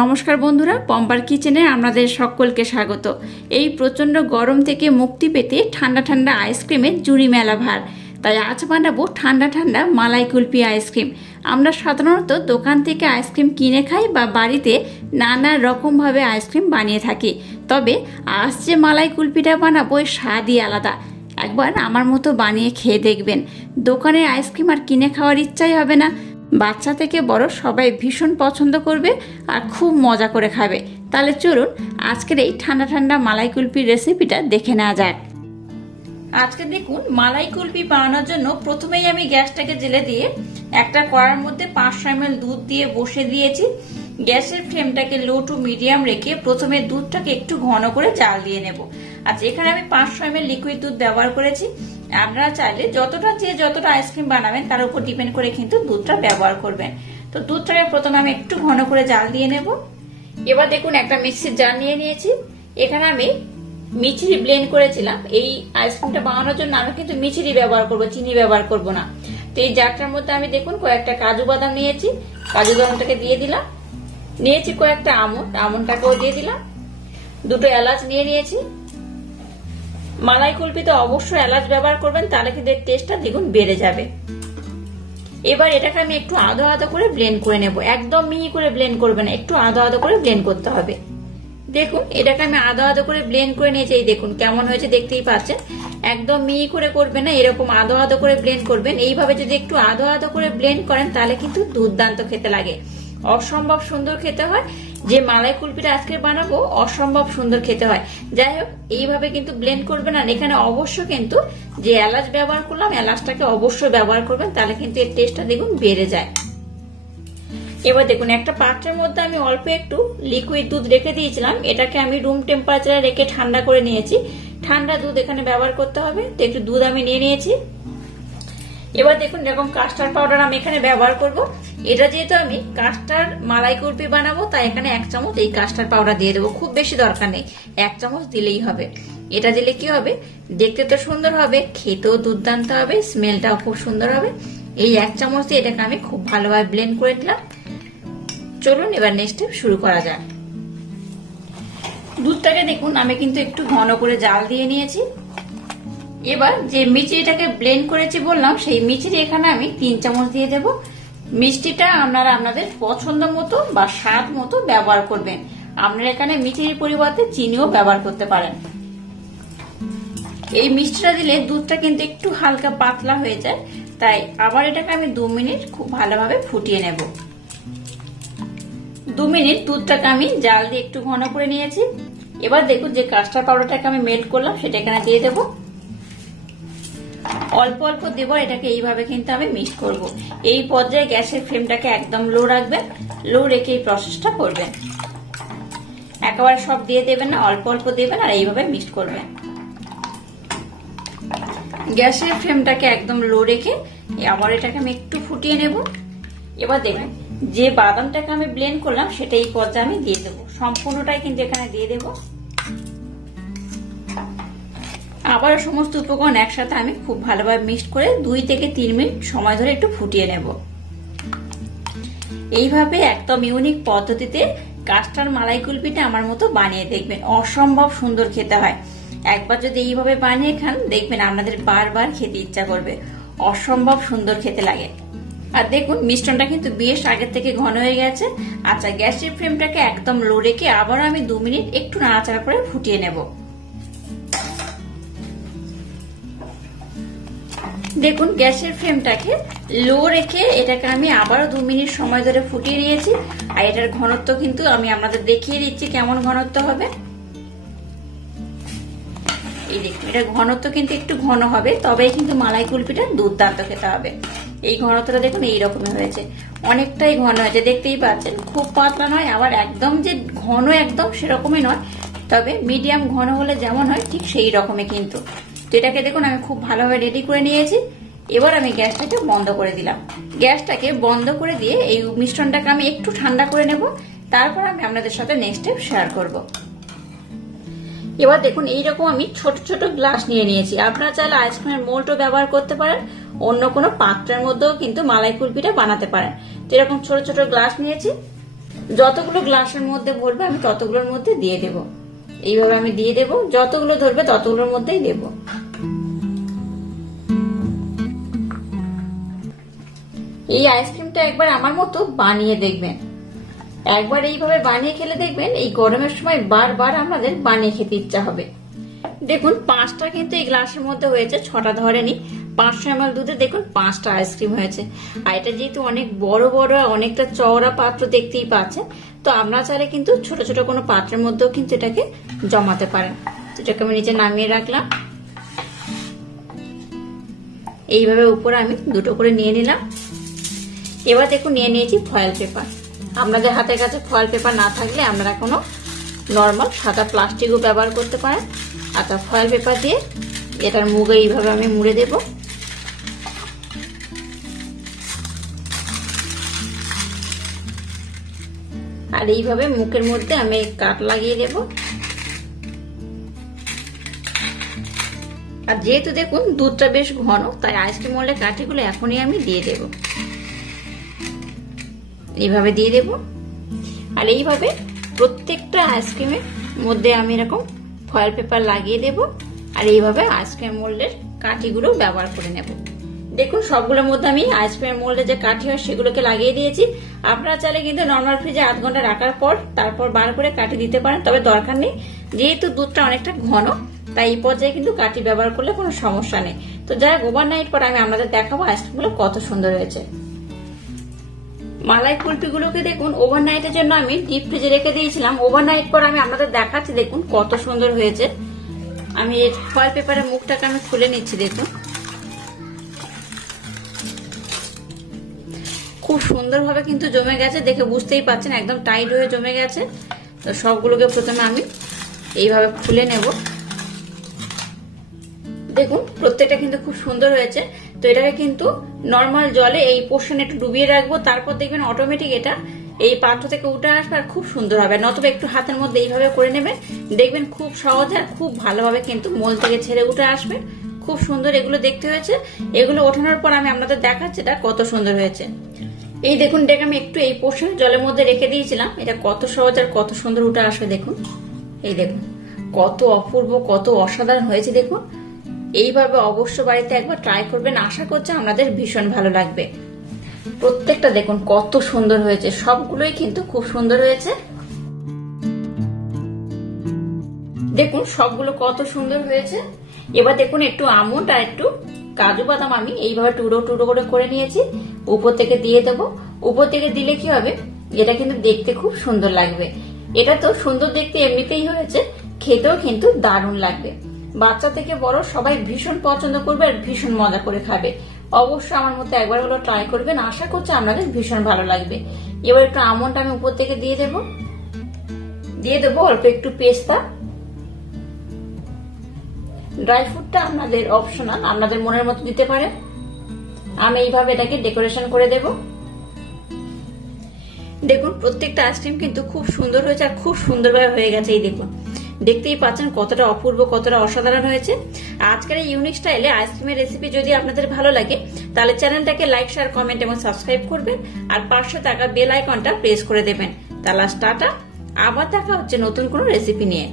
নমস্কার বন্ধুরা, পম্পার কিচেনে আপনাদের সকলকে স্বাগত। এই প্রচণ্ড গরম থেকে মুক্তি পেতে ঠান্ডা ঠান্ডা আইসক্রিমের জুড়ি মেলা ভার। তাই আজ বানাবো ঠান্ডা ঠান্ডা মালাই কুলফি আইসক্রিম। আমরা সাধারণত দোকান থেকে আইসক্রিম কিনে খাই বা বাড়িতে নানা রকমভাবে আইসক্রিম বানিয়ে থাকি, তবে আজ যে মালাই কুলফিটা বানাবো এর স্বাদই আলাদা। একবার আমার মতো বানিয়ে খেয়ে দেখবেন, দোকানের আইসক্রিম আর কিনে খাওয়ার ইচ্ছাই হবে না। বাচ্চা থেকে বড় সবাই ভীষণ পছন্দ করবে আর খুব মজা করে খাবে। তাহলে চলুন আজকের এই ঠান্ডা ঠান্ডা মালাই কুলফির রেসিপিটা দেখে নেওয়া যাক। আজকে দেখুন, মালাই কুলফি বানানোর জন্য প্রথমেই আমি গ্যাসটাকে জেলে দিয়ে একটা কড়ার মধ্যে 500 ml দুধ দিয়ে বসে দিয়েছি। গ্যাসের ফ্লেমটাকে লো টু মিডিয়াম রেখে প্রথমে দুধটাকে একটু ঘন করে জাল দিয়ে নেব। আচ্ছা, এখানে আমি 500 ml লিকুইড দুধ ব্যবহার করেছি। আপনারা চাইলে যতটা আইসক্রিম বানাবেন তার উপর ডিপেন্ড করে কিন্তু দুধটা ব্যবহার করবেন। তো দুধটাকে প্রথমে আমি একটু ঘন করে জাল দিয়ে নেব। এবার দেখুন, একটা মিক্সির জার নিয়ে নিয়েছি। এখানে আমি মিচড়ি ব্লেন্ড করেছিলাম। এই আইসক্রিমটা বানানোর জন্য আমি কিন্তু মিচড়ি ব্যবহার করব, চিনি ব্যবহার করব না। তো এই জারটার মধ্যে আমি দেখুন কয়েকটা কাজু বাদাম নিয়েছি, কাজু বাদামটাকে দিয়ে দিলাম। নিয়েছি কয়েকটা আমন্ডটাকেও দিয়ে দিলাম। দুটো এলাচ নিয়ে নিয়েছি। মালাই কুলফিতে অবশ্যই এলাচ ব্যবহার করবেন, তাহলে কিন্তু এর টেস্টটা দ্বিগুণ বেড়ে যাবে। এবার এটাকে আমি একটু আধো আধো করে ব্লেন্ড করে নেব। একদম মিহি করে ব্লেন্ড করবে না, একটু আধো আধো করে ব্লেন্ড করতে হবে। দেখুন, এটাকে আমি আধো আধো করে ব্লেন্ড করে নিয়েছি। এই দেখুন কেমন হয়েছে, দেখতেই পাচ্ছেন। একদম মিহি করে করবেন না, এরকম আধো আধো করে ব্লেন্ড করবেন। এইভাবে যদি একটু আধো আধো করে ব্লেন্ড করেন তাহলে কিন্তু দুর্দান্ত খেতে লাগে, অসম্ভব সুন্দর খেতে হয়। যে মালাই কুলফিটা আজকে বানাবো অসম্ভব সুন্দর খেতে হয়। যাই হোক, এইভাবে কিন্তু ব্লেন্ড করবেন। আর এখানে অবশ্য কিন্তু যে এলাচ ব্যবহার করলাম, এলাচটাকে অবশ্যই ব্যবহার করবেন, তাহলে কিন্তু এর টেস্টটা দেখুন বেড়ে যায়। এবার দেখুন, একটা পাত্রের মধ্যে আমি অল্প একটু লিকুইড দুধ রেখে দিয়েছিলাম। এটাকে আমি রুম টেম্পারেচারে রেখে ঠান্ডা করে নিয়েছি। ঠান্ডা দুধ এখানে ব্যবহার করতে হবে। তো একটু দুধ আমি নিয়ে নিয়েছি। এবার দেখুন, এরকম কাস্টার্ড পাউডার আমি এখানে ব্যবহার করব। এটা যেহেতু আমি কাস্টার্ড মালাই কুলফি বানাবো, তাই এখানে 1 চামচ এই কাস্টার্ড পাউডার দিয়ে দেবো। খুব বেশি দরকার নেই, 1 চামচ দিলেই হবে। এটা দিলে কি হবে, দেখতে তো সুন্দর হবে, খেতেও দুর্দান্ত হবে, স্মেলটাও খুব সুন্দর হবে। এই 1 চামচ দিয়ে এটাকে আমি খুব ভালোভাবে ব্লেন্ড করে নিলাম। চলুন এবার নেক্সট স্টেপ শুরু করা যাক। দুধটাকে দেখুন আমি কিন্তু একটু ঘন করে জাল দিয়ে নিয়েছি। এবার যে মিচড়িটাকে ব্লেন্ড করেছি বললাম, সেই মিচড়ি এখানে আমি 3 চামচ দিয়ে দেব। মিষ্টিটা আপনারা আপনাদের পছন্দ মতো বা স্বাদ মতো ব্যবহার করবেন। আপনারা এখানে মিচড়ির পরিবর্তে চিনিও ব্যবহার করতে পারেন। এই মিষ্টিটা দিলে দুধটা কিন্তু একটু হালকা পাতলা হয়ে যায়, তাই আবার এটাকে আমি 2 মিনিট খুব ভালোভাবে ফুটিয়ে নেব। 2 মিনিট দুধটাকে আমি জাল দিয়ে একটু ঘন করে নিয়েছি। এবার দেখুন, যে কাস্টার্ড পাউডারটাকে আমি মেল্ট করলাম সেটা এখানে দিয়ে দেবো। অল্প অল্প দেব, এটাকে এইভাবে কিন্তু আমি মিক্স করব। এই পর্যায়ে গ্যাসের ফ্লেমটাকে একদম লো রাখবেন, লো রেখে এই প্রসেসটা করবেন। একেবারে সব দিয়ে দেবেন না, অল্প অল্প দেবেন আর এইভাবে মিক্স করবেন। গ্যাসের ফ্লেমটাকে একদম লো রেখে আবার এটাকে আমি একটু ফুটিয়ে নেব। এবার দেখুন, যে বাদামটাকে আমি ব্লেন্ড করলাম সেটা এই পর্যায়ে আমি দিয়ে দেবো। সম্পূর্ণটাই কিন্তু এখানে দিয়ে দেবো। আবার সমস্ত উপকরণ একসাথে আমি খুব ভালোভাবে মিক্স করে 2 থেকে 3 মিনিট সময় ধরে একটু ফুটিয়ে নেব। এইভাবে একদম ইউনিক পদ্ধতিতে কাস্টার্ড মালাই কুলফিটা আমার মতো বানিয়ে দেখবেন, অসম্ভব সুন্দর খেতে হয়। একবার যদি এইভাবে বানিয়ে খান, দেখবেন আপনাদের বারবার খেতে ইচ্ছা করবে, অসম্ভব সুন্দর খেতে লাগে। আর দেখুন, মিশ্রণটা কিন্তু বেশ আগের থেকে ঘন হয়ে গেছে। আচ্ছা, গ্যাসের ফ্লেমটাকে একদম লো রেখে আবার আমি 2 মিনিট একটু নাড়াচাড়া করে ফুটিয়ে নেব। দেখুন, গ্যাসের ফ্লেমটাকে লো রেখে এটাকে আমি আবারও 2 মিনিট সময় ধরে ফুটিয়ে নিয়েছি। আর এটার ঘনত্ব কিন্তু আমি আপনাদের দেখিয়ে দিচ্ছি কেমন ঘনত্ব হবে। এই দেখুন, এটার ঘনত্ব কিন্তু একটু ঘন হবে, তবেই কিন্তু মালাই কুলফিটা দুর্দান্ত খেতে হবে। এই ঘনত্বটা দেখুন এইরকমই হয়েছে, অনেকটাই ঘন হয়েছে, দেখতেই পাচ্ছেন। খুব পাতলা নয়, আবার একদম যে ঘন একদম সেরকমই নয়, তবে মিডিয়াম ঘন হলে যেমন হয় ঠিক সেই রকমই কিন্তু। তো এটাকে দেখুন আমি খুব ভালোভাবে রেডি করে নিয়েছি। এবার আমি গ্যাসটাকে বন্ধ করে দিলাম। গ্যাসটাকে বন্ধ করে দিয়ে এই মিশ্রণটাকে আমি একটু ঠান্ডা করে নেব, তারপর আমি আপনাদের সাথে নেক্সট স্টেপ শেয়ার করব। এবার দেখুন, এইরকম আমি ছোট ছোট গ্লাস নিয়ে নিয়েছি। আপনারা চাইলে আইসক্রিমের মোল্ডও ব্যবহার করতে পারেন, অন্য কোনো পাত্রের মধ্যেও কিন্তু মালাই কুলফিটা বানাতে পারেন। তো এরকম ছোট ছোট গ্লাস নিয়েছি। যতগুলো গ্লাসের মধ্যে ভরবে আমি ততগুলোর মধ্যে দিয়ে দেব। এইভাবে আমি দিয়ে দেব, যতগুলো ধরবে ততগুলোর মধ্যেই দেব। এই আইসক্রিমটা একবার আমার মতো বানিয়ে দেখবেন। একবার এইভাবে বানিয়ে খেলে দেখবেন এই গরমের সময় বারবার আমাদের বানিয়ে খেতে ইচ্ছা হবে। দেখুন 5টা কিন্তু এই গ্লাসের মধ্যে হয়েছে, 6টা ধরেনি। 500 ml দুধে দেখুন 5টা আইসক্রিম হয়েছে। আর এটা যেহেতু অনেক বড় বড় অনেকটা চওড়া পাত্র দেখতেই পাচ্ছেন, তো আপনারা চাইলে কিন্তু ছোট ছোট কোনো পাত্রের মধ্যেও কিন্তু এটাকে জমাতে পারেন। এটাকে আমি নিচে নামিয়ে রাখলাম। এইভাবে উপরে আমি দুটো করে নিয়ে নিলাম। এবার দেখুন নিয়ে নিয়েছি ফয়েল পেপার। আপনাদের হাতের কাছে ফয়েল পেপার না থাকলে আপনারা কোনো নর্মাল সাদা প্লাস্টিকও ব্যবহার করতে পারেন। আর তার ফয়েল পেপার দিয়ে এটার মুখে এইভাবে আমি মুড়ে দেব। আর এইভাবে মুখের মধ্যে আমি কাট লাগিয়ে দেব। আর যেহেতু দেখুন দুধটা বেশ ঘন, তাই আইসক্রিম মোল্ডের কাঠিগুলো এখনই আমি দিয়ে দেব। এইভাবে দিয়ে দেব। আর এইভাবে প্রত্যেকটা আইসক্রিমের মধ্যে আমি এরকম ফয়েল পেপার লাগিয়ে দেব। আর এইভাবে আইসক্রিম মোল্ডের কাঠিগুলো ব্যবহার করে নেব। দেখুন সবগুলোর মধ্যে আমি আইসক্রিম মোল্ডের যে কাঠি হয় সেগুলোকে লাগিয়ে দিয়েছি। আপনারা চাইলে কিন্তু নর্মাল ফ্রিজে 8 ঘন্টা রাখার পর তারপর বার করে কাঠি দিতে পারেন, তবে দরকার নেই। যেহেতু দুধটা অনেকটা ঘন, তাই এই পর্যায়ে কিন্তু কাঠি ব্যবহার করলে কোনো সমস্যা নেই। তো যাই হোক, ওভারনাইট পর আমি আপনাদের দেখাবো আইসক্রিমগুলো কত সুন্দর হয়েছে। মালাই কুলফিগুলোকে দেখুন ওভারনাইটের জন্য আমি ডিপ ফ্রিজে রেখে দিয়েছিলাম। ওভারনাইট পর আমি আপনাদের দেখাচ্ছি, দেখুন কত সুন্দর হয়েছে। আমি ফয়েল পেপারের মুখটাকে আমি খুলে নিচ্ছি। দেখুন খুব সুন্দরভাবে কিন্তু জমে গেছে, দেখে বুঝতেই পাচ্ছেন একদম টাইট হয়ে জমে গেছে। তো সবগুলোকে প্রথমে আমি এইভাবে খুলে নেব। দেখুন প্রত্যেকটা কিন্তু খুব সুন্দর হয়েছে। তো এটাকে কিন্তু নর্মাল জলে এই পোর্শনে একটু ডুবিয়ে রাখবো, তারপর দেখবেন অটোমেটিক এটা এই পাত্র থেকে উঠে আসবে আর খুব সুন্দর হবে। নতুবা একটু হাতের মধ্যে এইভাবে করে নেবেন, দেখবেন খুব সহজে আর খুব ভালোভাবে কিন্তু মোল থেকে ছেড়ে উঠে আসবে। খুব সুন্দর এগুলো দেখতে হয়েছে। এগুলো ওঠানোর পর আমি আপনাদের দেখাচ্ছি এটা কত সুন্দর হয়েছে। এই দেখুন এটাকে আমি একটু এই পোর্শন জলের মধ্যে রেখে দিয়েছিলাম, এটা কত সহজ আর কত সুন্দর উঠে আসবে। দেখুন এই দেখুন কত অপূর্ব, কত অসাধারণ হয়েছে। দেখুন এইভাবে অবশ্য বাড়িতে একবার ট্রাই করবেন, আশা করছি আপনাদের ভীষণ ভালো লাগবে। প্রত্যেকটা দেখুন কত সুন্দর হয়েছে, সবগুলোই কিন্তু খুব সুন্দর হয়েছে। দেখুন সবগুলো কত সুন্দর হয়েছে। এবার দেখুন একটু আমন্ড আর একটু কাজু বাদাম আমি এইভাবে টুকরো টুকরো করে নিয়েছি, উপর থেকে দিয়ে দেব। উপর থেকে দিলে কি হবে, এটা কিন্তু দেখতে খুব সুন্দর লাগবে। এটা তো সুন্দর দেখতে এমনিতেই হয়েছে, খেতেও কিন্তু দারুণ লাগবে। বাচ্চা থেকে বড় সবাই ভীষণ পছন্দ করবে আর ভীষণ মজা করে খাবে। অবশ্যই আমার মতো একবার হলো ট্রাই করবেন, আশা করছি আপনাদের ভীষণ ভালো লাগবে। এবার একটু আমন্ড আমি উপর থেকে দিয়ে দেব অল্প একটু পেস্তা। ড্রাই ফ্রুটটা আপনাদের অপশনাল, আপনাদের মনের মতো দিতে পারেন। আমি এইভাবে এটাকে ডেকোরেশন করে দেব। দেখুন প্রত্যেকটা আইসক্রিম কিন্তু খুব সুন্দর হয়েছে আর খুব সুন্দরভাবে হয়ে গেছে। এই দেখুন দেখতেই পাচ্ছেন কতটা অপূর্ব, কতটা অসাধারণ হয়েছে। আজকের এই ইউনিক স্টাইলে আইসক্রিমের রেসিপি যদি আপনাদের ভালো লাগে তাহলে চ্যানেলটাকে লাইক, শেয়ার, কমেন্ট এবং সাবস্ক্রাইব করবেন। আর পাশে থাকা বেল আইকনটা প্রেস করে দেবেন। তাহলে টাটা, আবার দেখা হচ্ছে নতুন কোনো রেসিপি নিয়ে।